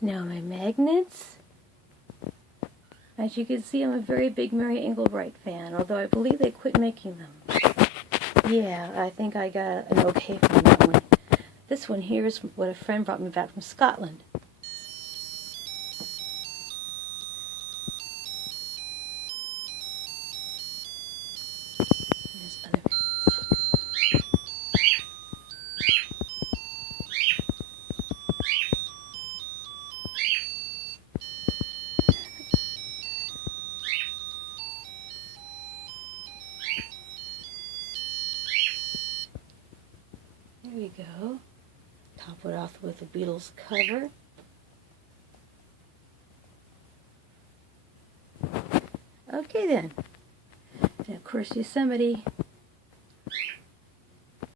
Now my magnets. As you can see, I'm a very big Mary Engelbright fan, although I believe they quit making them. Yeah, I think I got an okay from that one. This one here is what a friend brought me back from Scotland. There's other magnets. There we go. Top it off with the Beatles cover. Okay then. And of course Yosemite.